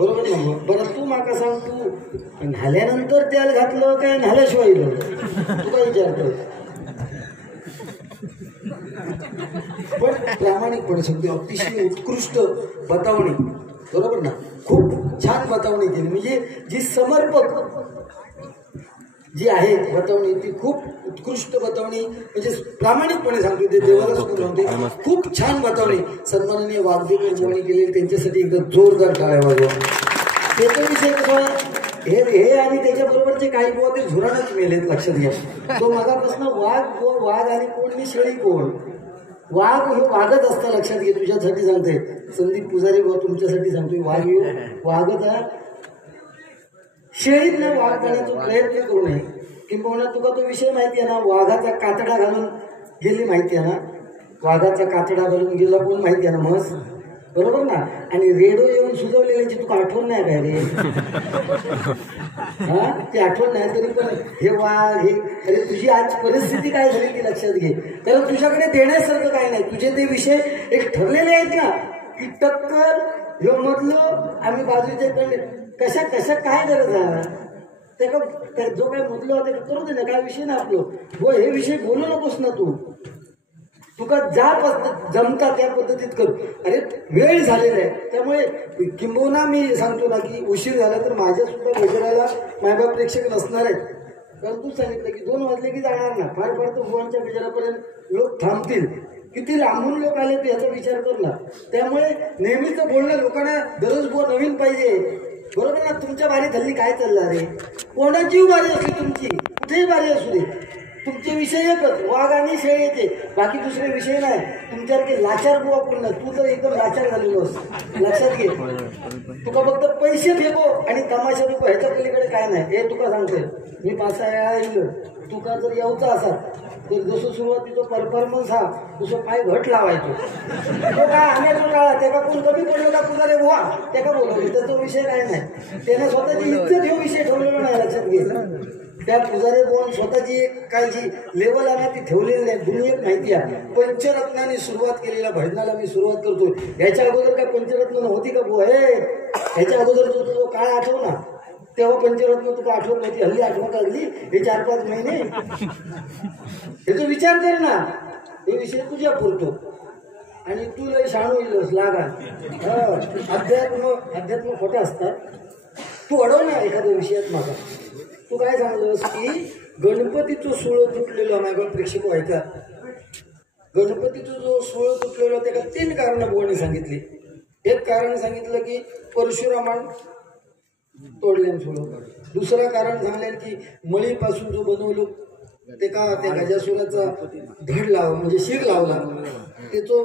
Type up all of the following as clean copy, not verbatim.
बरोबर ना? बरं तू माका सांग, तू न्हाल्यानंतर तेल घातलं काय न्हाल्याशिवाय इलं? तू काय विचार कर. पण प्रामाणिकपणे सांगते, अतिशय उत्कृष्ट बतावणी, बरोबर ना? खूप छान बतावणी केली. म्हणजे जी समर्पक जी आहे बतावणी ती खूप उत्कृष्ट बतावणी, म्हणजे प्रामाणिकपणे सांगतो ते देवाला सांगते, खूप छान बतावणी सन्माननीय वाघदेव बुवांनी केलेली. त्यांच्यासाठी एकदा जोरदार टाळ्या वाजवा. त्याचा विषय कसा, हे आणि त्याच्याबरोबरचे काही बुवा ते झुरानच मेलेत, लक्षात घ्या. तो मगापासून वाघ आणि कोण शेळी कोण, वाघ हे वाघच असता, लक्षात घे. तुझ्यासाठी सांगते संदीप पुजारी बुवा, तुमच्यासाठी सांगतोय, वाघच आहे. शेळीत ना वाघ पाण्याचा प्रयत्न करू नये. किंबहुना तुका तो विषय माहिती आहे ना, वाघाचा कातडा घालून गेली माहिती आहे ना, वाघाचा कातडा घालून गेला कोण माहिती आहे ना, म्हस, बरोबर ना? आणि रेडो येऊन सुजवलेल्याची तुका आठवण नाही काय रे? हा, ती आठवण नाही तरी पण हे वाघ हे, अरे तुझी आज परिस्थिती काय झाली ती लक्षात घे. कारण तुझ्याकडे देण्यासारखं काय नाही. तुझे ते विषय एक ठरलेले आहेत ना, की टक्कर ह्यो मधलं आम्ही बाजूच्या कशा कशा काय गरज आहे त्या जो काही मुद्दे होते करू दे ना, काय विषय ना आपलं. हो, हे विषय बोलू नकोस ना तू. तुका ज्या पद्धत जमता त्या पद्धतीत कर. अरे वेळ झालेला आहे, त्यामुळे किंबहुना मी सांगतो ना की उशीर झाला तर माझ्या सुद्धा गजराला मायबाप प्रेक्षक नसणार आहेत. कारण तू सांगितलं की 2 वाजले की जाणार ना, फार फार तर भुवांच्या गजरापर्यंत लोक थांबतील. किती लांबून लोक आले याचा विचार कर ना. त्यामुळे नेहमीच बोलणं लोकांना दररोज नवीन पाहिजे, बरोबर ना? तुमच्या बारीत हल्ली काय चाललं रे? कोणाची बारी असली तुमची, कुठेही बारी असू दे, तुमचे विषय एकच, वाघ आणि शेळीचे, बाकी दुसरे विषय नाही. तुमच्यासारखे लाचार बुवा पूर्ण, तू तर एकदम लाचार झालेलोस, लक्षात घे. तुका फक्त पैसे फेको आणि तमाशा नको, ह्याच्या पलीकडे काय नाही. हे तुका सांगतोय मी 5-6 वेळा येईल. तुका जर यायचा असा तर जसं सुरुवातीचा परफॉर्मन्स हा तसं पाय घट लावायचो. तो काय आम्ही टाळा, त्याला कोण कमी पडलं का पुजारे बुवा त्याला बोलवलं, त्याचा विषय काय नाही. त्याने स्वतःची इज्जत हे विषय ठेवलेला नाही, लक्षात घे. त्या पुजारी बुवा स्वतःची एक काय जी लेवल आहे ती ठेवलेली नाही. दुनियेत माहिती आहे, पंचरत्नाने सुरुवात केलेल्या भजनाला मी सुरुवात करतो. याच्या अगोदर काय पंचरत्न होती का बुवा? ह्याच्या अगोदर तो काळ आठव ना, तेव्हा पंचरत्न तुला आठवत नव्हती, हल्ली आठवत लागली हे 4-5 महिने. याचा विचार कर ना, हे विषय तुझ्या पुरतो आणि तू लय शाणू येईलस लागा. अध्यात्म खोटे असतात. तू अडव ना एखाद्या विषयात. माझा तू काय सांगलंस की गणपतीचं सोळ तुटलेलं माझ्या प्रेक्षक व्हायचा. गणपतीचं जो सोळ तुटलेला त्याला 3 कारणं बुवाने सांगितली. एक कारण सांगितलं की परशुरामान तोडल्यान सोडून. दुसरं कारण सांगल्यान की मळीपासून जो बनवलो त्या गजासुराचा धड लावला, म्हणजे शिर लावला, ते तो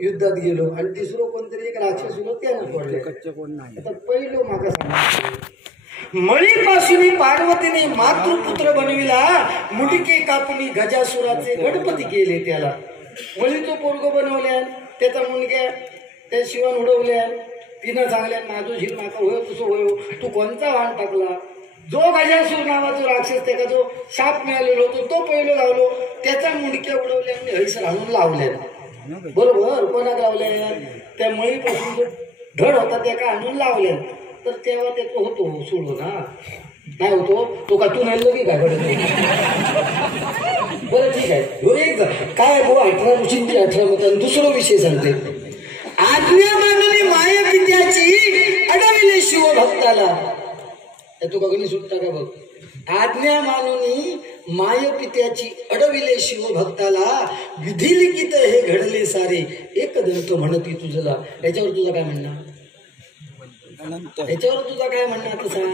युद्धात गेलो. आणि तिसरं कोणतरी एक राक्षस होतो त्यानं तोडले. आता पहिलं मागा सांगा, मळीपासून पार्वतीने मातृपुत्र बनविला, मुडके कापुनी गजासुराचे गणपती केले. त्याला मळीचं पोरग बनवल्या, त्याचा मुलगा त्या शिवान उडवल्या. तिनं सांगल्या माझं झीर नाका होय तसं होय. तू कोणता वाण टाकला? जो गजासूर नावाचा राक्षस त्याचा जो शाप मिळालेलो होतो तो पहिलं लावलो, त्याचा मुंडक्या उडवल्या आणि हैसर आणून लावल्या. बरोबर, कोणाक लावल्या? त्या मळीपासून जो धड होता त्या का आणून लावल्या. तर तेव्हा त्याचा होतो सोडून. हा नाही होतो तो का तू नाही की काय? बरं ठीक आहे. एक काय भाऊ 18 ऋषींची 18 मत. दुसरा विषय सांगते, आज्ञा मानली माया पित्याची अडविले शिवभक्ताला. तू बघणी सुटता का बघ. आज्ञा मानुनी माय पित्याची अडविले शिवभक्ताला, विधी लिखित हे घडले सारे एकदंत म्हणती तुझला. याच्यावर तुझा काय म्हणणं? याच्यावर तुझा काय म्हणणं आता सांग.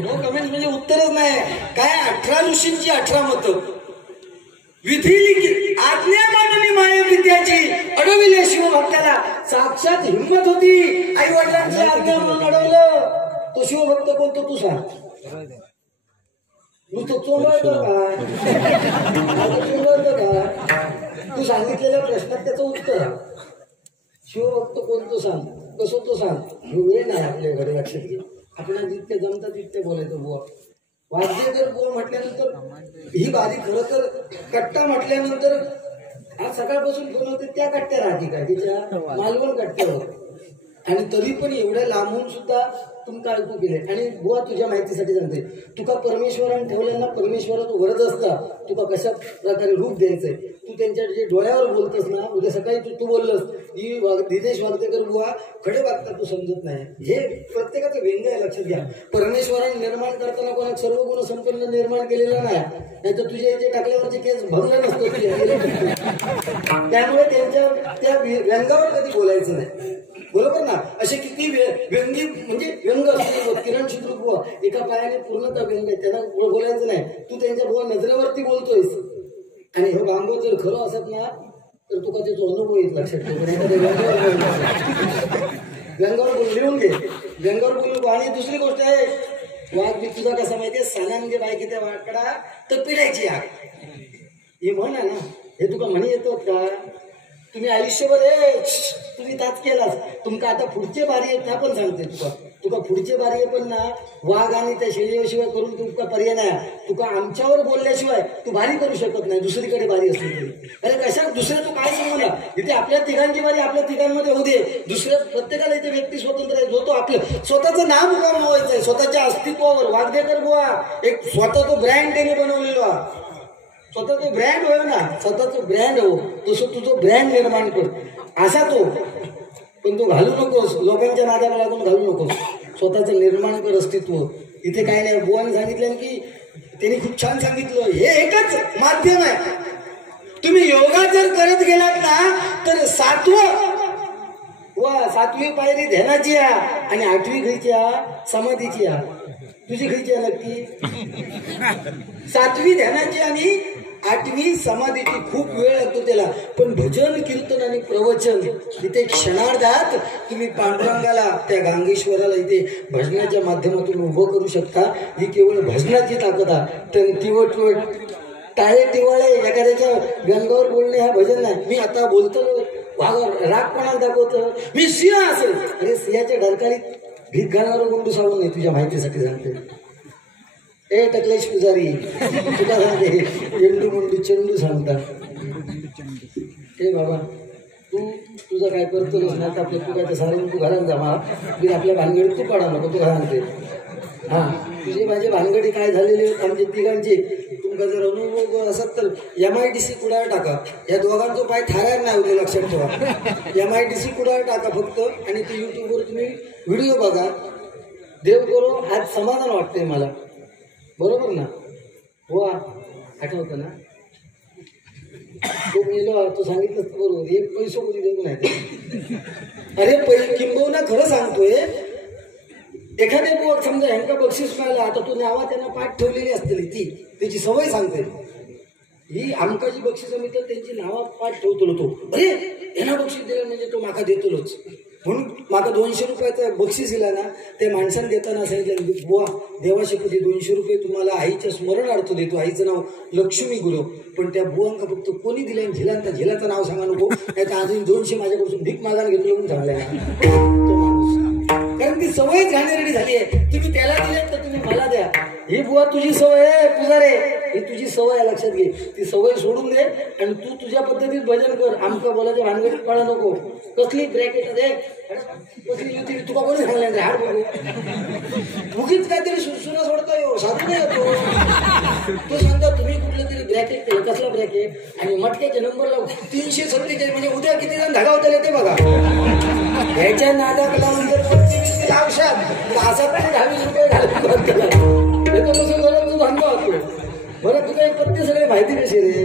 नो कमेंट म्हणजे उत्तरच नाही. काय 18 ऋषींची 18 मत. विधी लिखित आज्ञा मानली माया पित्याची अडविले शिवभक्ताला. साक्षात हिंमत होती आई वडिलांची आज्ञा म्हणून अडवलं. तो शिवभक्त कोणतो तू सांग. नुसतं चोंगळतो का? तू सांगितलेल्या प्रश्नात त्याचं उत्तर. शिवभक्त कोणतो सांग, कसं तो सांग. वेळ नाही आपल्याकडे, लक्षात घे. आपल्याला जितके जमतात तितके बोलायचं बुवा. वाद्य जर बुवा म्हटल्यानंतर ही बारी खरं तर कट्टा म्हटल्यानंतर आज सकाळपासून फोन होते त्या कट्ट्या राहते का? तिच्या मालवण कट्ट्यावर आणि तरी पण एवढ्या लांबून सुद्धा तुमका ऐकू केले. आणि बुवा तुझ्या माहितीसाठी सांगते, तुका परमेश्वरान ठेवलेला परमेश्वरात वरद असता तुका कशा प्रकारे रूप द्यायचंय. तू त्यांच्या जे डोळ्यावर बोलतस ना, उद्या सकाळी तू बोललस की दिनेश वागतेकर बुवा खडे वागतात, तू समजत नाही. हे प्रत्येकाचं व्यंग आहे, लक्षात घ्या. परमेश्वराने निर्माण करताना कोणा सर्व गुण संपन्न निर्माण केलेलं नाही, नाही तर तुझे जे टाकल्यावरचे केस भरले नसतं तुझे. त्यामुळे त्यांच्या त्या व्यंगावर कधी बोलायचं नाही, बरोबर ना. असे किती व्यंगी म्हणजे व्यंग असतो. किरण चित्रक बुवा एका पायाने पूर्णतः व्यंग आहे, त्यांना बोलायचं नाही. तू त्यांच्या बुवा नजरेवरती बोलतोयस. आणि हे बांबू जर खरं असत ना तर तुका त्याचा अनुभव येत, लक्षात ठेव. व्यंगावर बोल, लिहून घे, व्यंगावर बोलू. आणि दुसरी गोष्ट आहे, वाघ बी तुझा कसा माहितीये, सालांगे बायकी त्या वाकडा तर पिढायची आग. हे म्हण आहे ना, हे तुका म्हणी येतो का? तुम्ही आयुष्यभर तुम्ही ताच केलास. तुमका आता पुढचे बारी आहेत ना, पण सांगते तुका पुढचे बारी आहे पण ना, वाघ आणि त्या शेळीशिवाय करून तुमका पर्याय नाही. तुका आमच्यावर बोलल्याशिवाय तू बारी करू शकत नाही, दुसरीकडे बारी असली तरी. अरे कशा दुसऱ्या तू काय सांगू, इथे आपल्या तिघांची बारी आपल्या तिघांमध्ये होऊ दे. दुसऱ्या प्रत्येकाला इथे व्यक्ती स्वतंत्र आहे, जो तो आपलं स्वतःचं नाव कमवायचं आहे, स्वतःच्या अस्तित्वावर. वाघदेकर बुवा एक स्वतः तो ब्रँड त्याने बनवलेला, स्वतः तो ब्रँड होय ना, स्वतःचं ब्रँड हो, तसं तुझं ब्रँड निर्माण कर असा तो. पण तू घालू नकोस, लोकांच्या नादाला लागून घालू नकोस, स्वतःचं निर्माण कर अस्तित्व. इथे काय नाही. बुवाने सांगितलं की त्यांनी खूप छान सांगितलं, हे एकच माध्यम आहे. तुम्ही योगा जर करत गेलात ना तर सातवी पायरी ध्यानाची आहे आणि 8वी खायची समाधीची आहे. तुझी खायची आहे नक्की 7वी ध्यानाची आणि 8वी समाधीची. खूप वेळ लागतो त्याला, पण भजन कीर्तन आणि प्रवचन इथे क्षणार्धात तुम्ही पांडुरंगाला त्या गांगेश्वराला इथे भजनाच्या माध्यमातून उभं करू शकता. ही केवळ भजनाची ताकद आहे. तर तिवटवट टाळे टिवाळे एखाद्याच्या व्यंगावर बोलणे हा भजन नाही. मी आता बोलतो राग कोणाला दाखवतो, मी सिंह असेल. अरे सिंहाच्या डरकाळीत भीक घालणारं गुंडू सावून नाही, तुझ्या माहितीसाठी सांगते. ए टकलेश पुजारी तुला सांगते, चेंडू मुंडू चेंडू सांगता. ए बाबा तुझं काय करतो ना, आपल्या तू काय सारून तू घरात जा, मी आपल्या भानगडीत तू पडा नको, तू सांगते. हा तुझी माझी भानगडी काय झालेली आमच्या तिघांची. तुमचा जर अनुभव असत तर MIDC कुडाळ टाका. या दोघांचं पाय थारायला नाही होते, लक्षात ठेवा. MIDC कुडाळ टाका फक्त, आणि ते युट्यूबवर तुम्ही व्हिडिओ बघा. देव करो आज समाधान वाटतंय मला, बरोबर ना. हो आठवतं ना, तो मेलो, तो सांगितलं बरोबर. एक पैसो कोणी देऊ नाही. अरे पहिले किंबहुना खरं सांगतोय, एखाद्या बुवा समजा ह्यांका बक्षीस मिळालं, आता तो नावा त्यांना पाठ ठेवलेली असतील, ती त्याची सवय सांगते. ही आमका जी बक्षीस मिळतात त्यांची नावा पाठ ठेवतो तो. अरे यांना बक्षीस दिलं म्हणजे तो माका देतोच, म्हणून माका 200 रुपयाचं बक्षीस दिला ना. ते माणसाने देताना सांगितलं, बुवा देवाशपती 200 रुपये तुम्हाला आईच्या स्मरणार्थ देतो, आईचं नाव लक्ष्मी गुरु. पण त्या बुवांका फक्त कोणी दिलं, झिलांचा झिलाचं नाव सांगा नको, नाही तर अजून 200 माझ्याकडून भीक मागायला घेतलं म्हणून सांगलाय तो माणूस. कारण ती सवयच घाणेरडी झाली आहे. तुम्ही त्याला दिले तर तुम्ही मला द्या. ही बुवा तुझी सवय आहे पुजारे, ही तुझी सवय आहे, लक्षात घे. ती सवय सोडून दे आणि तू तुझ्या पद्धतीत भजन कर. आमका बोलायच्या भानगडीत पडा नको. कसली ब्रॅकेट दे, कसली युती तुका कोणी सांगल्या रे, हाड बघू उगीच काहीतरी सुना सोडता येऊ साधू नाही येतो. तो सांगता तुम्ही कुठलं तरी ब्रॅकेट केलं, कसला ब्रॅकेट, आणि मटक्याचे नंबर लावून 347 म्हणजे उद्या किती जण धगावता ते बघा. ह्याच्या नादात लावून जर औषध असा 20 रुपये घालून केला कसं बरं तू भांडवा होतो. बरं तुला एक पत्ते सगळे माहिती कशी रे.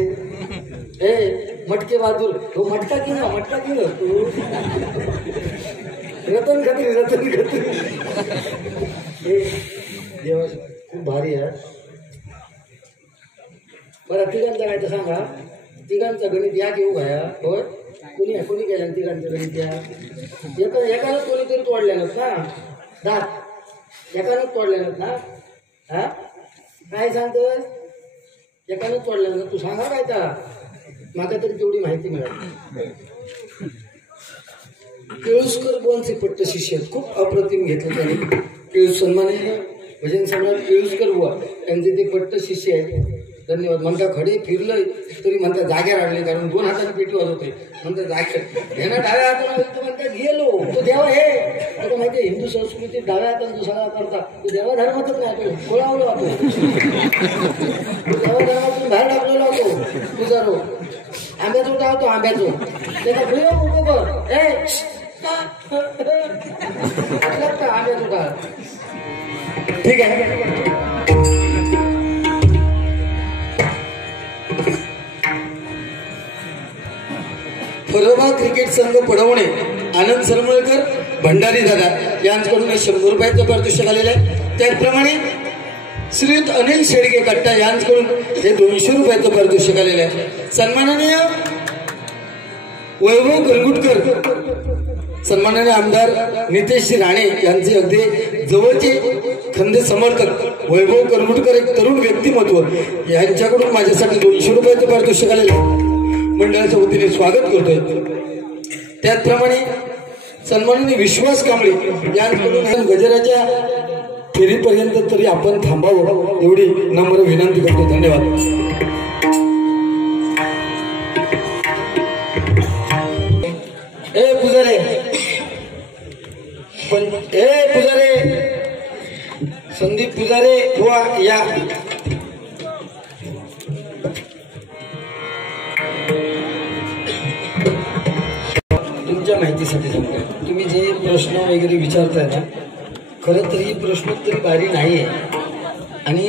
ए मटके बहादूर, तो मटका किंवा तू रतन खत्री. देवा खूप भारी आहे. बरं तिघांचा काय तर सांगा, तिघांचं गणित या घेऊ घ्या. होय कोणी केलं तिघांचं गणित या. एकानंच कोणीतरी तोडल्यानंच ना दात, एकानंच तोडल्यानंच ना. हा काय सांगतोय, एकानंच तोडल्यानंतर तू सांगा काय तर माका तरी तेवढी माहिती मिळाली. केळुसकर बुवांचे पट्ट शिष्य आहेत, खूप अप्रतिम घेतलं त्यांनी. सन्माननीय भजन सम्राट केळुसकर बुवा यांचे ते पट्ट शिष्य आहेत. धन्यवाद. म्हणता खडे फिरलंय तरी म्हणता जागे राडले, कारण 2 हाताने पेटी वाजवते. म्हणता जागे ह्यानं डाव्या हाताला म्हणता गेलो तो देवा. हे तुला माहिती आहे हिंदू संस्कृतीत डाव्या हाताने जो सगळा करता तो देवा धर्मातच नाही, तो कोळावला होतो. देवा धर्मातून बाहेर टाकलेला होतो तुझा रो. आंब्याचो टाळतो आंब्याचो त्याचा पुढे उभं कर. आंब्याचो टाळ ठीक आहे. फरोबा क्रिकेट संघ पडवणे आनंद सरमळकर भंडारी दादा यांच्याकडून 100 रुपयाचं पारितोषिक आलेलं आहे. त्याचप्रमाणे श्रीयुत अनिल शेडगे कट्टा यांच्याकडून हे 200 रुपयाचं पारितोषिक आलेलं आहे. सन्माननीय वैभव करगुटकर, सन्माननीय आमदार नितेश राणे यांचे अगदी जवळचे खंदे समर्थक वैभव करगुटकर एक तरुण व्यक्तिमत्व यांच्याकडून माझ्यासाठी 200 रुपयाचं पारितोषिक आलेलं आहे. मंडळाच्या वतीने स्वागत करतोय. त्याचप्रमाणे सन्माननीय विश्वास कांबळे यांच्याकडून गजराच्या फेरीपर्यंत तरी आपण थांबावं एवढी नम्र विनंती करतो. धन्यवाद. ए पुजारे संदीप पुजारे बुवा या. तुमच्या माहितीसाठी सांगतो, तुम्ही जे प्रश्न वगैरे विचारताय ना, खरं तर ही प्रश्नोत्तरी बारी नाही आहे. आणि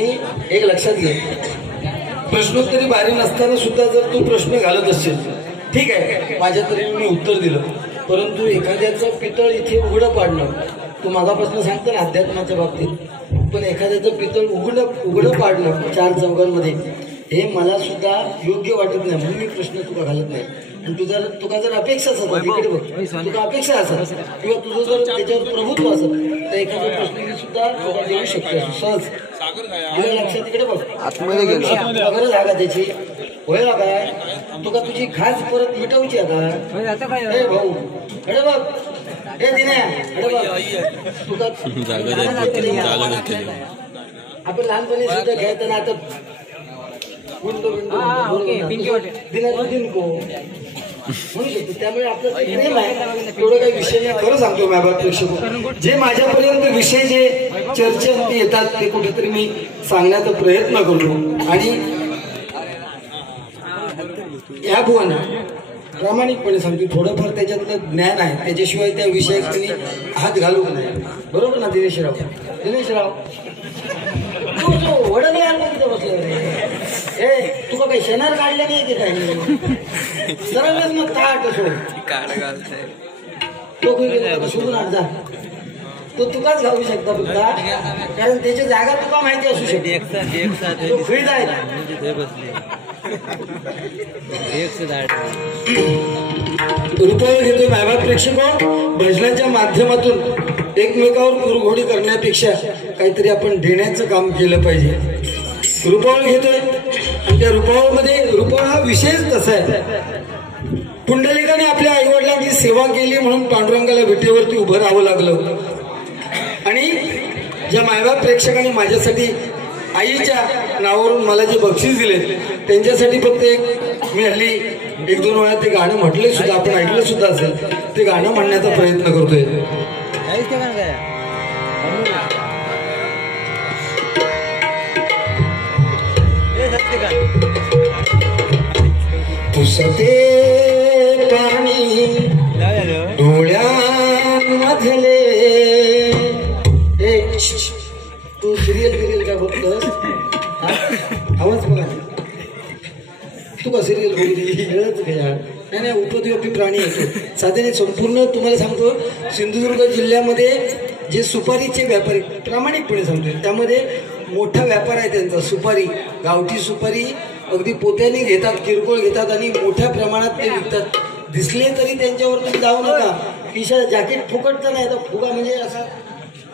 एक लक्षात घे, प्रश्नोत्तरी बारी नसताना सुद्धा जर तू प्रश्न घालत असेल ठीक आहे, माझ्या तरी मी उत्तर दिलं, परंतु एखाद्याचं पितळ इथे उघडं पाडणं, तू मागापासून सांगतो ना अध्यात्माच्या बाबतीत, पण एखाद्याचं पितळ उघडं पाडणं 4 चौघांमध्ये हे मला सुद्धा योग्य वाटत नाही, म्हणून मी प्रश्न तुका घालत नाही. आणि तुका जर अपेक्षा असत इकडे बघ, तुका अपेक्षा असत किंवा तुझं जर त्याच्यावर प्रभुत्व असत तर एखादा प्रश्न मी सुद्धा तुका देऊ शकतो सहज. लक्षात इकडे बघ, गरज आहे का त्याची? होईल काय तुका तुझी खास परत मिटवची आता? हे भाऊ अरे बघ, हे दिने अरे बघ, तुका आपण लहानपणी सुद्धा खेळताना आता म्हणू शकतो. त्यामुळे आपलं प्रेम आहे, एवढं काही विषय नाही. खरं सांगतो माझ्या प्रेक्षक, जे माझ्यापर्यंत विषय जे चर्चेत येतात ते कुठेतरी मी सांगण्याचा प्रयत्न करतो. आणि या भुवाना प्रामाणिकपणे सांगतो, थोडंफार त्याच्यातलं ज्ञान आहे, त्याच्याशिवाय त्या विषयात त्यांनी हात घालू नाही. बरोबर ना दिनेशराव? दिनेशराव वड नाही आणलं तिथं बसलं रे. तुका काही शेणार काढले नाही की काही सरळ मग ताट तो शोधून आण जा, तो तुकाच घालू शकता फक्त, कारण त्याची जागा तुका माहिती असू शकते. तो खिळ जाय रुपये घेतोय. मायबाप प्रेक्षक, भजनाच्या माध्यमातून एकमेकावर कुरघोडी करण्यापेक्षा काहीतरी आपण देण्याचं काम केलं पाहिजे. रुपवळ घेतोय आणि त्या रुपवळमध्ये रुपवळ हा विषयच तसा आहे. पुंडलिकाने आपल्या आईवडिलांची सेवा केली म्हणून पांडुरंगाला विटेवरती उभं राहावं लागलं. आणि ज्या मायबाप प्रेक्षकाने माझ्यासाठी आईच्या नावावरून मला जे बक्षीस दिले त्यांच्यासाठी फक्त मी हल्ली 1-2 वेळा ते गाणं म्हटले सुद्धा, आपण ऐकलं सुद्धा असेल, ते गाणं म्हणण्याचा प्रयत्न करतोय. पुसते पाणी डोळ्यांमधले. तू सिरियल काय बघतोस? आवाज बघा, तू का सिरियल बघली? नाही उपद्व्यापी प्राणी येतो साधारण. संपूर्ण तुम्हाला सांगतो, सिंधुदुर्ग जिल्ह्यामध्ये जे सुपारीचे व्यापारी, प्रामाणिकपणे सांगतोय, त्यामध्ये मोठा व्यापार आहे त्यांचा. सुपारी, गावठी सुपारी अगदी पोत्याने घेतात, किरकोळ घेतात आणि मोठ्या प्रमाणात ते विकतात. दिसले तरी त्यांच्यावर तुम्ही जाऊ नका. खिशा जॅकेट फुकटचं नाही तर फुगा म्हणजे असा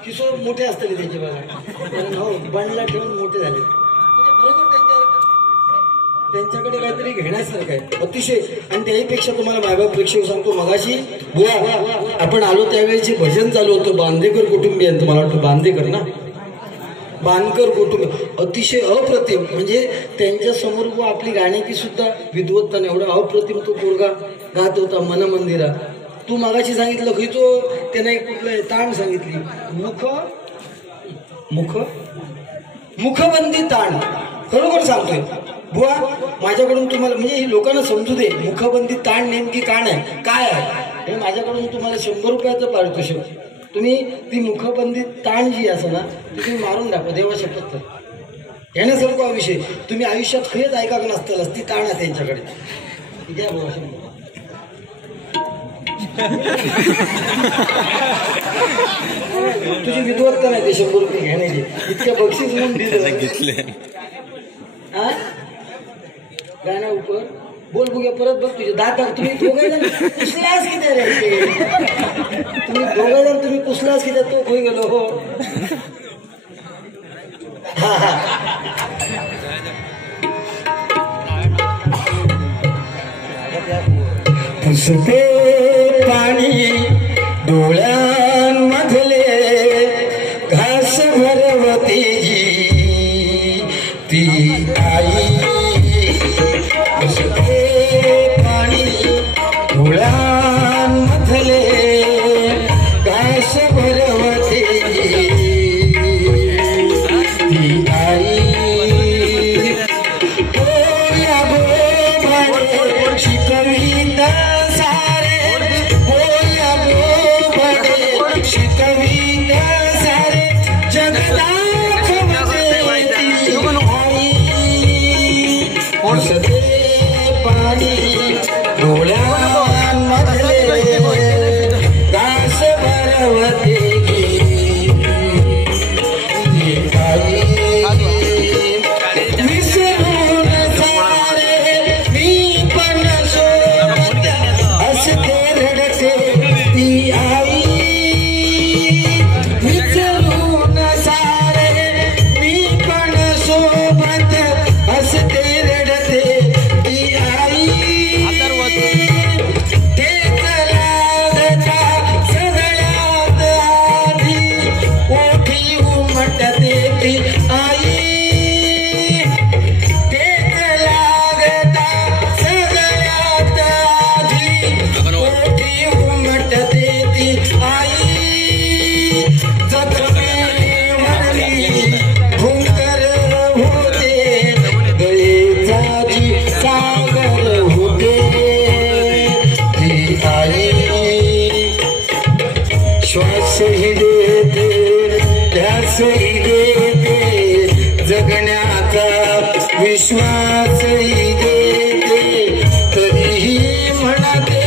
किशोर मोठे असतील त्याचे बघा, कारण हो बंडला ठेवून मोठे झाले. म्हणजे बरोबर त्यांच्याकडे काहीतरी घेण्यासारखं आहे अतिशय. आणि त्याहीपेक्षा तुम्हाला मायबाप प्रेक्षक सांगतो, मगाशी बुवा आपण आलो त्यावेळेचे भजन चालू होतं बांदेकर कुटुंबियांचं, मला वाटतं बांदेकर ना, बानकर कुटुंब अतिशय अप्रतिम, म्हणजे त्यांच्या समोर व आपली गाण्याची सुद्धा विद्वत्ता नाही, एवढा अप्रतिम तो पोरगा गात होता मनमंदिरा. तू मागाशी सांगितलं की तो त्याने एक कुठलं ताण सांगितली, मुखबंदी ताण. खरोखर सांगतोय बुवा, माझ्याकडून तुम्हाला म्हणजे लोकांना समजू दे, मुखबंदी ताण नेमकी काय आहे हे माझ्याकडून तुम्हाला 100 रुपयाचं पारितोषिक. तुम्ही ती मुखबंदी ताण जी असं ना ती तुम्ही मारून दाखवा देवा शपथ. येण्यासारखा विषय तुम्ही आयुष्यात खरंच ऐका नसतालच ती ताण आहे त्यांच्याकडे. घ्या बुवा. तुझी विद्वत्ता नाही ते 100 रुपये घेण्याची, इतक्या बक्षीस म्हणून दिले. हा गाण्या उपर बोल बघूया परत बघ तुझे दात. तुम्ही दोघं पुसलाच किती रे, तुम्ही दोघं तुम्ही पुसलाच किती तो होई गेलो. हो हा हा पुसते पाणी डोळ्यांमधले घास भरवते जी ती आई. पाणी डोळ्यांमधले घास भरवते ती आई. बोल्या बोभाडे शिकवीत सारे, बोल्या बोभाडे शिकवीत सारे जगदाखवते आई. पाणी डोळ्यांमधले घास भरवते आई. विसरून सारे मी पण सोबत हसते रडते ती आई. विसरून सारे मी पण सोबत हसते रडते ती आई. टेक लागता सगळ्यात आधी ओठी उमटते ती आई. टेक लागता सगळ्यात आधी ओठी उमटते ती आई. जखमी म्हणली भुंकर होते दयेचा जी सागर होते ती आई. श्वासही देते ध्यासही देते जगण्याचा विश्वासही देते, तरीही म्हणते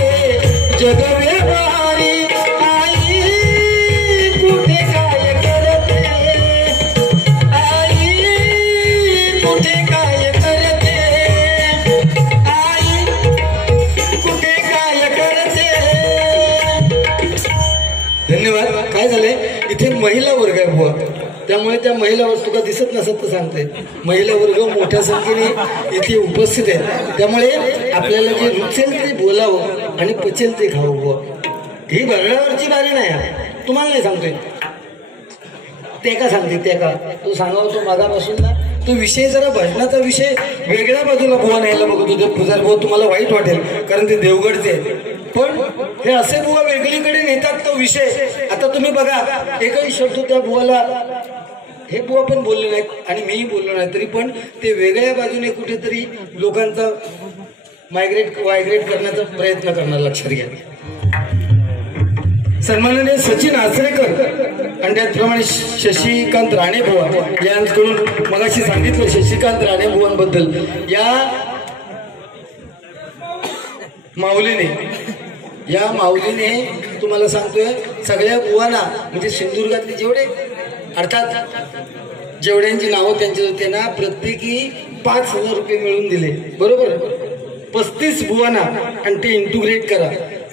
जग व्यवहारी आई. कुठे काय करते आई, कुठे काय करते आई, कुठे काय करते. धन्यवाद. काय झालंय इथे महिला वर्ग आहे बुवा, त्यामुळे त्या महिला वर्ग तुला दिसत नसत तर सांगते, महिला वर्ग मोठ्या संख्येने इथे उपस्थित आहेत. त्यामुळे आपल्याला जे रुचेल ते बोलावं आणि पचेल ते खावं बुवा. ही भरण्यावरची बारी नाही, तुम्हाला नाही सांगतोय, ते का सांगते ते का तो सांगावं तो मागापासून ना. तो विषय जरा भजनाचा विषय वेगळ्या बाजूला बुवा न्यायला बघत होते पुजारी बुवा. तुम्हाला वाईट वाटेल कारण ते देवगडचे आहेत, पण हे असे बुवा वेगळीकडे नेतात तो विषय. आता तुम्ही बघा एकही शब्द त्या बुवाला हे बुवा पण बोलले नाहीत आणि मीही बोललो नाही, तरी पण ते वेगळ्या बाजूने कुठेतरी लोकांचा वायग्रेट करण्याचा प्रयत्न करणार. लक्षात घ्या. सन्माननीय सचिन आचरेकर आणि त्याचप्रमाणे शशिकांत राणेबुवा यांकडून मगाशी सांगितलं शशिकांत राणेबुवांबद्दल. या माऊलीने तुम्हाला सांगतोय सगळ्या बुवांना म्हणजे सिंधुदुर्गातले जेवढे अर्थात जेवढ्यांची नावं त्यांच्या होते ना प्रत्येकी 5,000 रुपये मिळून दिले. बरोबर 35 बुवांना आणि ते इंटिग्रेट करा.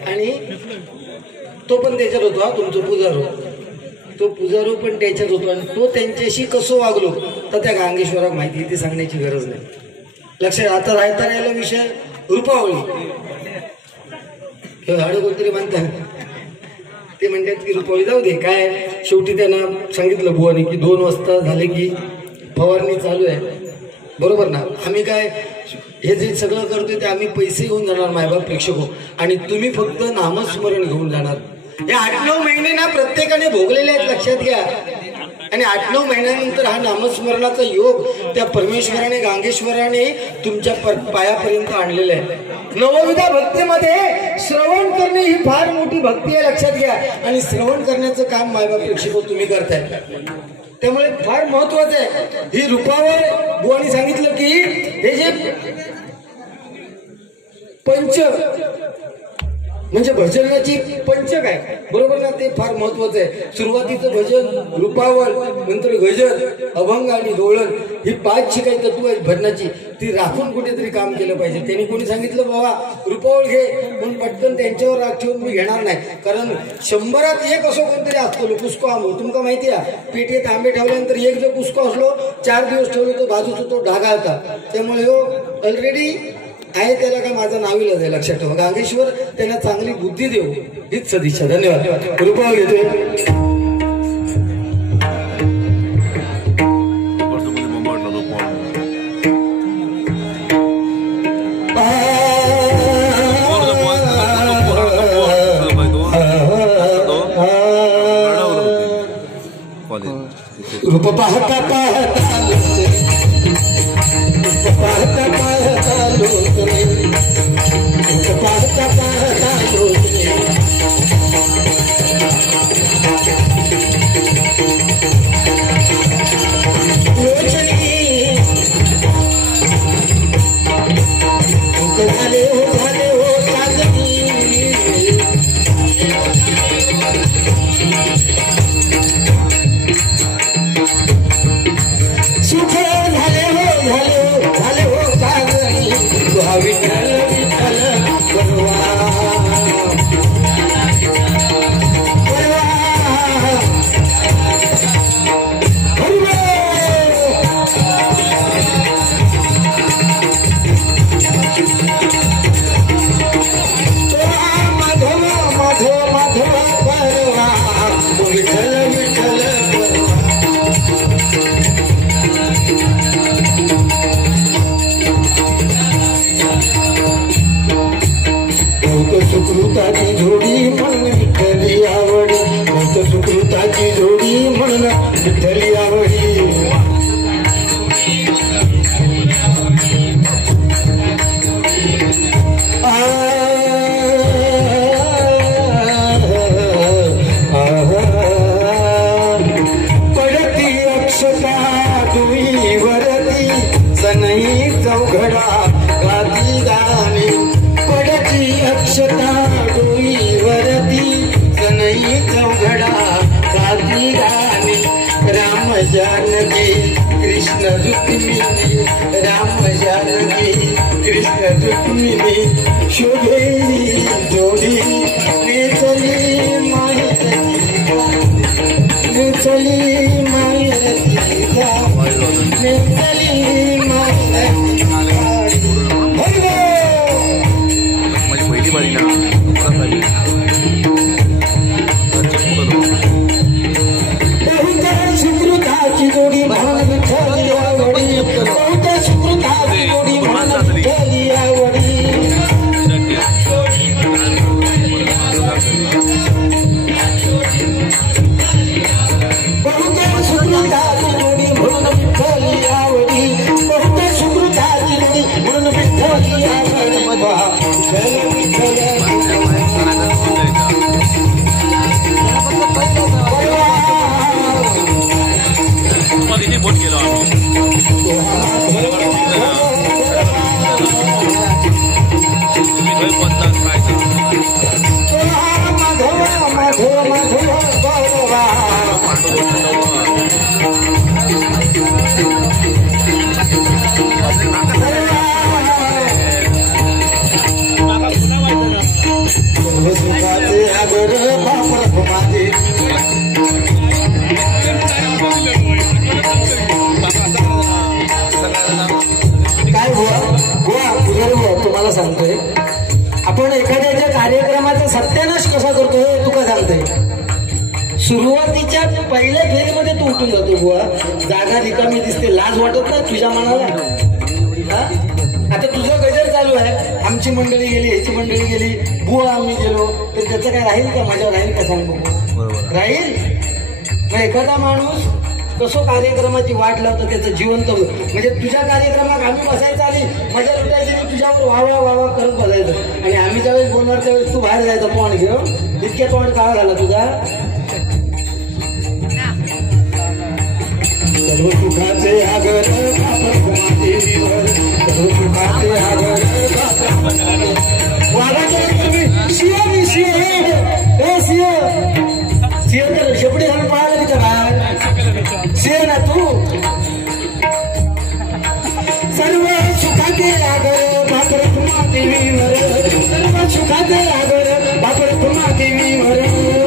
आणि तो पण त्याच्यात होतो, हा तुमचा पुजारो, तो पुजारो पण त्याच्यात होतो आणि तो त्यांच्याशी कसं वागलो तर त्या गांगेश्वराक माहिती, ते सांगण्याची गरज नाही. लक्षात. आता राहता राहिला विषय रूपावळी. हे झाडं कोणतरी म्हणतात, ते म्हणतात की रुपये जाऊ दे, काय शेवटी त्यांना सांगितलं बुवानी की 2 वाजता झाले की फवारणी चालू आहे, बरोबर ना. आम्ही काय हे जे सगळं करतोय ते आम्ही पैसे घेऊन जाणार मायबाप प्रेक्षक हो, आणि तुम्ही फक्त नामस्मरण घेऊन जाणार. हे 8-9 महिने ना प्रत्येकाने भोगलेले आहेत, लक्षात घ्या. आणि 8-9 महिन्यानंतर हा नामस्मरणाचा योग त्या परमेश्वराने गांगेश्वराने तुमच्या पायापर्यंत आणलेला आहे. नवविधा भक्तीमध्ये श्रवण करणे ही फार मोठी भक्ती आहे, लक्षात घ्या. आणि श्रवण करण्याचं काम मायबाप प्रेक्षक तुम्ही करताय, त्यामुळे फार महत्वाचं आहे. ही रूपावर बुवानी सांगितलं की हे जे पंच म्हणजे भजनाची पंच काय, बरोबर ना, ते फार महत्वाचं आहे. सुरुवातीचं भजन, रूपावळ, नंतर गजल, अभंग आणि दोळण ही 5 जी काही तत्व आहेत भजनाची, ती राखून कुठेतरी काम केलं पाहिजे. त्यांनी कोणी सांगितलं बाबा रूपावळ घे म्हणून पटकन त्यांच्यावर राग ठेवून मी घेणार नाही, कारण 100त 1 असो कोणतरी असतो कुसको आंबो. तुमका माहिती आहे पेटीत आंबे ठेवल्यानंतर 1 जर कुसको असलो 4 दिवस ठेवलो तर बाजूचा तो ढागाळता. त्यामुळे ऑलरेडी आहे त्याला काय माझं नावीलाज आहे, लक्षात ठेवा. गांगेश्वर त्यांना चांगली बुद्धी देऊ हीच सदिच्छा. धन्यवाद. रूपावळ घेतोय. रूप पाहता पाहता पाहता पाहता लोकले, रूप पाहता पाहता लोकले, झाले हो कागदी, सुख झाले हो कागदी, विठ्ठल विठ्ठल परवा माधव माधव माधव परवा, विठ्ठल विठ्ठल सुकृताची जोडी म्हणून विठ्ठली आवडी, सुकृताची जोडी म्हणून विठ्ठली आवडी. पडती अक्षता तुई वरती, सनई चौघडा गाती गाणी. पडती अक्षता तुई वरती, सनई चौघडा गाती गाणी. राम जानकी कृष्ण रुक्मिणी, राम जानकी कृष्ण रुक्मिणी, शोभेली जोडी नेचली माहिती, नेचली माहिती, नेचली माहिती. सुकृताची जोडी म्हणून विठ्ठली आवडी, सुकृताची जोडी म्हणून विठ्ठली आवडी. सुकृताची जोडी म्हणून विठ्ठली आवडी, सुकृताची जोडी म्हणून विठ्ठली आवडी. बोट केलो तुम्हाला सांगतोय, आपण एखाद्या कार्यक्रमाचा सत्यानाश कसा करतोय तुका सांगतोय. सुरुवातीच्या पहिल्या फेरीमध्ये तू उठून जातो बुवा. जागा रिकामी दिसते, लाज वाटत नाही तुझ्या मनाला? हा? आता तुझं गजर चालू आहे, आमची मंडळी गेली, ह्याची मंडळी गेली, बुवा आम्ही गेलो, तर त्याचं काय राहील का? मजा राहील का? सांग बघू. राहील? मग एखादा माणूस कसं कार्यक्रमाची वाट लावतं त्याचं जिवंत म्हणजे तुझ्या कार्यक्रमात आम्ही बसायचं आणि मजा लुटायची आणि तुझ्यावर वावा वावा करत बसायचं आणि आम्ही ज्यावेळेस बोलणार त्यावेळेस तू बाहेर जायचं तोंड घेऊन. इतक्या तोंड काळा झाला तुझा. सर्व सुखाचे आगर सुखाचे आगर सिंह तर शेपडी घालून पळाला तिच्या बाहेर. सिंह ना तू. सर्व सुखाचे आगर बापर तुम्हा देवीवर, सर्व सुखाचे आगर बापर तुम्हा देवीवर.